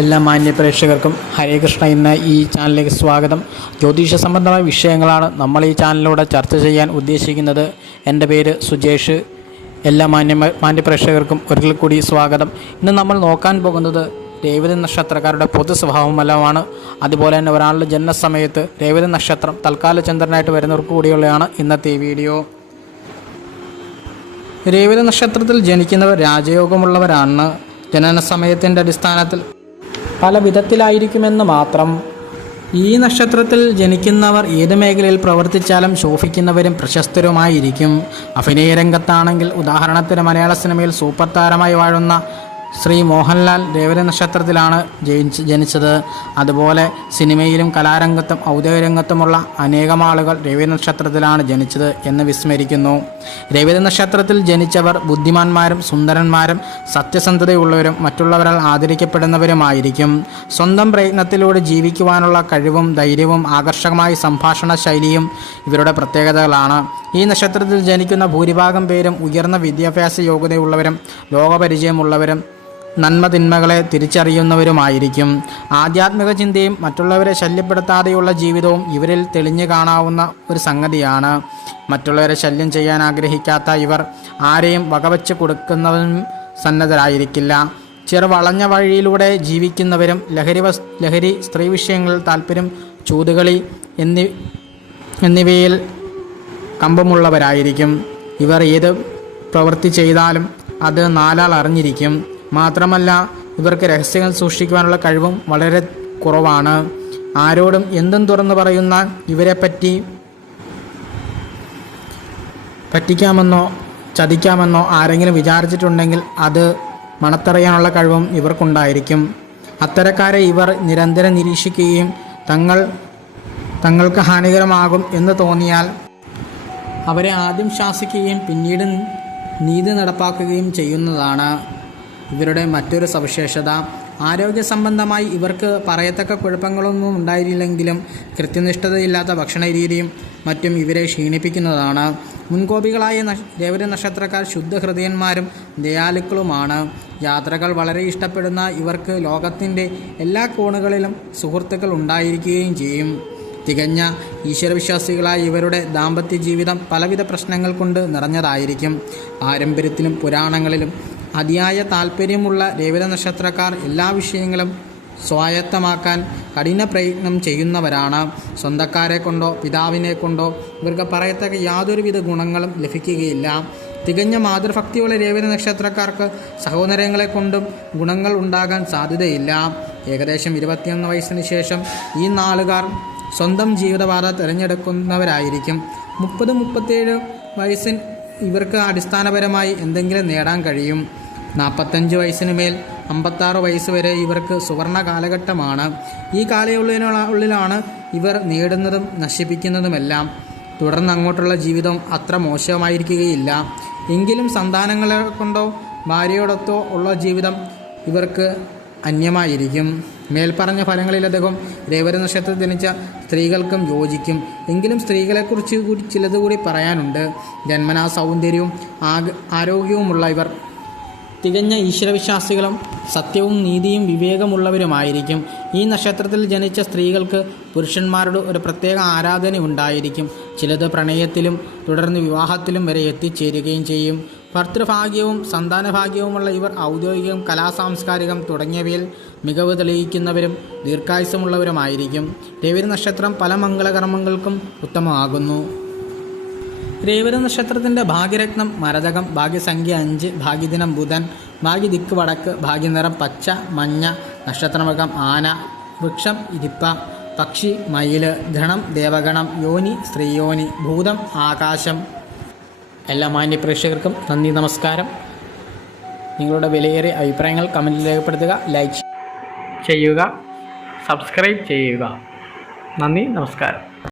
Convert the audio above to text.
എല്ലാ മാന്യ പ്രേക്ഷകർക്കും ഹരേ കൃഷ്ണ. ഇന്ന് ഈ ചാനലിലേക്ക് സ്വാഗതം. ജ്യോതിഷ സംബന്ധമായ വിഷയങ്ങളാണ് നമ്മൾ ഈ ചാനലിലൂടെ ചർച്ച ചെയ്യാൻ ഉദ്ദേശിക്കുന്നത്. എന്റെ പേര് സുജേഷ്. എല്ലാ മാന്യ മാന്യ പ്രേക്ഷകർക്കും ഒരിക്കൽ കൂടി സ്വാഗതം. ഇന്ന് നമ്മൾ നോക്കാൻ പോകുന്നത് രേവതി നക്ഷത്രക്കാരുടെ പൊതു സ്വഭാവമെല്ലാമാണ് അതുപോലെ തന്നെ ഒരാളുടെ ജനനസമയത്ത് രേവതി നക്ഷത്രം തൽക്കാല ചന്ദ്രനായിട്ട് വരുന്നവർക്ക് കൂടിയുള്ളതാണ് ഇന്നത്തെ ഈ വീഡിയോ. രേവതി നക്ഷത്രത്തിൽ ജനിക്കുന്നവർ രാജയോഗമുള്ളവരാണ്. ജനന സമയത്തിന്റെ അടിസ്ഥാനത്തിൽ പല വിധത്തിലായിരിക്കുമെന്ന് മാത്രം. ഈ നക്ഷത്രത്തിൽ ജനിക്കുന്നവർ ഏത് മേഖലയിൽ പ്രവർത്തിച്ചാലും ശോഭിക്കുന്നവരും പ്രശസ്തരുമായിരിക്കും. അഭിനയ രംഗത്താണെങ്കിൽ ഉദാഹരണത്തിന് മലയാള സിനിമയിൽ സൂപ്പർ താരമായി വാഴുന്ന ശ്രീ മോഹൻലാൽ ദേവര നക്ഷത്രത്തിലാണ് ജനിച്ച് ജനിച്ചത്. അതുപോലെ സിനിമയിലും കലാരംഗത്തും ഔദ്യോഗിക രംഗത്തുമുള്ള അനേകം ആളുകൾ രവീന്ദ്ര നക്ഷത്രത്തിലാണ് ജനിച്ചത് എന്ന് വിസ്മരിക്കുന്നു. രവീന്ദ്ര നക്ഷത്രത്തിൽ ജനിച്ചവർ ബുദ്ധിമാന്മാരും സുന്ദരന്മാരും സത്യസന്ധതയുള്ളവരും മറ്റുള്ളവരാൽ ആദരിക്കപ്പെടുന്നവരുമായിരിക്കും. സ്വന്തം പ്രയത്നത്തിലൂടെ ജീവിക്കുവാനുള്ള കഴിവും ധൈര്യവും ആകർഷകമായ സംഭാഷണ ശൈലിയും ഇവരുടെ പ്രത്യേകതകളാണ്. ഈ നക്ഷത്രത്തിൽ ജനിക്കുന്ന ഭൂരിഭാഗം പേരും ഉയർന്ന വിദ്യാഭ്യാസ യോഗ്യതയുള്ളവരും ലോകപരിചയമുള്ളവരും നന്മ തിന്മകളെ തിരിച്ചറിയുന്നവരുമായിരിക്കും. ആധ്യാത്മിക ചിന്തയും മറ്റുള്ളവരെ ശല്യപ്പെടുത്താതെയുള്ള ജീവിതവും ഇവരിൽ തെളിഞ്ഞു കാണാവുന്ന ഒരു സംഗതിയാണ്. മറ്റുള്ളവരെ ശല്യം ചെയ്യാൻ ആഗ്രഹിക്കാത്ത ഇവർ ആരെയും വകവച്ച് കൊടുക്കുന്നതും സന്നദ്ധരായിരിക്കില്ല. ചെറുവളഞ്ഞ വഴിയിലൂടെ ജീവിക്കുന്നവരും ലഹരി വസ് ലഹരി സ്ത്രീ വിഷയങ്ങളിൽ താല്പര്യം ചൂതുകളി എന്നി എന്നിവയിൽ കമ്പമുള്ളവരായിരിക്കും. ഇവർ ഏത് പ്രവൃത്തി ചെയ്താലും അത് നാലാൾ അറിഞ്ഞിരിക്കും. മാത്രമല്ല ഇവർക്ക് രഹസ്യങ്ങൾ സൂക്ഷിക്കുവാനുള്ള കഴിവും വളരെ കുറവാണ്. ആരോടും എന്തും തുറന്നു പറയുന്ന ഇവരെപ്പറ്റി പറ്റിക്കാമെന്നോ ചതിക്കാമെന്നോ ആരെങ്കിലും വിചാരിച്ചിട്ടുണ്ടെങ്കിൽ അത് മണത്തറിയാനുള്ള കഴിവും ഇവർക്കുണ്ടായിരിക്കും. അത്തരക്കാരെ ഇവർ നിരന്തരം നിരീക്ഷിക്കുകയും തങ്ങൾ തങ്ങൾക്ക് ഹാനികരമാകും എന്ന് തോന്നിയാൽ അവരെ ആദ്യം ശാസിക്കുകയും പിന്നീട് നീതി നടപ്പാക്കുകയും ചെയ്യുന്നതാണ്. ഇവരുടെ മറ്റൊരു സവിശേഷത ആരോഗ്യ സംബന്ധമായി ഇവർക്ക് പറയത്തക്ക കുഴപ്പങ്ങളൊന്നും ഉണ്ടായിരുന്നില്ലെങ്കിലും കൃത്യനിഷ്ഠതയില്ലാത്ത ഭക്ഷണ രീതിയും മറ്റും ഇവരെ ക്ഷീണിപ്പിക്കുന്നതാണ്. മുൻകോപികളായ രേവതി നക്ഷത്രക്കാർ ശുദ്ധഹൃദയന്മാരും ദയാലുക്കളുമാണ്. യാത്രകൾ വളരെ ഇഷ്ടപ്പെടുന്ന ഇവർക്ക് ലോകത്തിന്റെ എല്ലാ കോണുകളിലും സുഹൃത്തുക്കൾ ഉണ്ടായിരിക്കുകയും ചെയ്യും. തികഞ്ഞ ഈശ്വരവിശ്വാസികളായ ഇവരുടെ ദാമ്പത്യ ജീവിതം പലവിധ പ്രശ്നങ്ങൾ കൊണ്ട് നിറഞ്ഞതായിരിക്കും. പാരമ്പര്യത്തിലും പുരാണങ്ങളിലും അതിയായ താല്പര്യമുള്ള രേവത നക്ഷത്രക്കാർ എല്ലാ വിഷയങ്ങളും സ്വായത്തമാക്കാൻ കഠിന പ്രയത്നം ചെയ്യുന്നവരാണ്. സ്വന്തക്കാരെ കൊണ്ടോ പിതാവിനെ കൊണ്ടോ ഇവർക്ക് പറയത്തക്ക യാതൊരുവിധ ഗുണങ്ങളും ലഭിക്കുകയില്ല. തികഞ്ഞ മാതൃഭക്തിയുള്ള രേവതി നക്ഷത്രക്കാർക്ക് സഹോദരങ്ങളെ കൊണ്ടും ഗുണങ്ങൾ ഉണ്ടാകാൻ സാധ്യതയില്ല. ഏകദേശം ഇരുപത്തിയൊന്ന് വയസ്സിന് ശേഷം ഈ നാളുകാർ സ്വന്തം ജീവിതപാത തിരഞ്ഞെടുക്കുന്നവരായിരിക്കും. മുപ്പത് മുപ്പത്തേഴ് വയസ്സിൽ ഇവർക്ക് അടിസ്ഥാനപരമായി എന്തെങ്കിലും നേടാൻ കഴിയും. നാൽപ്പത്തഞ്ച് വയസ്സിന് മേൽ അമ്പത്താറ് വയസ്സ് വരെ ഇവർക്ക് സുവർണ കാലഘട്ടമാണ്. ഈ കാലയളവിനുള്ള ഉള്ളിലാണ് ഇവർ നേടുന്നതും നശിപ്പിക്കുന്നതുമെല്ലാം. തുടർന്ന് അങ്ങോട്ടുള്ള ജീവിതം അത്ര മോശമായിരിക്കുകയില്ല. എങ്കിലും സന്താനങ്ങളെ കൊണ്ടോ ഭാര്യയോടൊത്തോ ഉള്ള ജീവിതം ഇവർക്ക് അന്യമായിരിക്കും. മേൽപ്പറഞ്ഞ ഫലങ്ങളിൽ അദ്ദേഹം രേവര നക്ഷത്രത്തിൽ ജനിച്ച സ്ത്രീകൾക്കും യോജിക്കും. എങ്കിലും സ്ത്രീകളെക്കുറിച്ച് കൂടി ചിലതുകൂടി പറയാനുണ്ട്. ജന്മനാ സൗന്ദര്യവും ആരോഗ്യവുമുള്ള ഇവർ തികഞ്ഞ ഈശ്വരവിശ്വാസികളും സത്യവും നീതിയും വിവേകമുള്ളവരുമായിരിക്കും. ഈ നക്ഷത്രത്തിൽ ജനിച്ച സ്ത്രീകൾക്ക് പുരുഷന്മാരുടെ ഒരു പ്രത്യേക ആരാധന ഉണ്ടായിരിക്കും. ചിലത് പ്രണയത്തിലും തുടർന്ന് വിവാഹത്തിലും വരെ എത്തിച്ചേരുകയും ചെയ്യും. ഭർത്തൃഭാഗ്യവും സന്താനഭാഗ്യവുമുള്ള ഇവർ ഔദ്യോഗികം കലാസാംസ്കാരികം തുടങ്ങിയവയിൽ മികവ് തെളിയിക്കുന്നവരും ദീർഘായുസമുള്ളവരുമായിരിക്കും രവി നക്ഷത്രം പല മംഗളകർമ്മങ്ങൾക്കും ഉത്തമമാകുന്നു. രേവതി നക്ഷത്രത്തിന്റെ ഭാഗ്യരത്നം മരതകം ഭാഗ്യസംഖ്യ അഞ്ച് ഭാഗ്യദിനം ബുധൻ ഭാഗ്യദിക്ക് വടക്ക് ഭാഗ്യനിറം പച്ച മഞ്ഞ നക്ഷത്രമൃഗം ആന വൃക്ഷം ഇരിപ്പ പക്ഷി മയിൽ ഗണം ദേവഗണം യോനി സ്ത്രീയോനി ഭൂതം ആകാശം. എല്ലാ മാന്യ പ്രേക്ഷകർക്കും നന്ദി നമസ്കാരം. നിങ്ങളുടെ വിലയേറിയ അഭിപ്രായങ്ങൾ കമന്റിൽ രേഖപ്പെടുത്തുക ലൈക്ക് ചെയ്യുക സബ്സ്ക്രൈബ് ചെയ്യുക. നന്ദി നമസ്കാരം.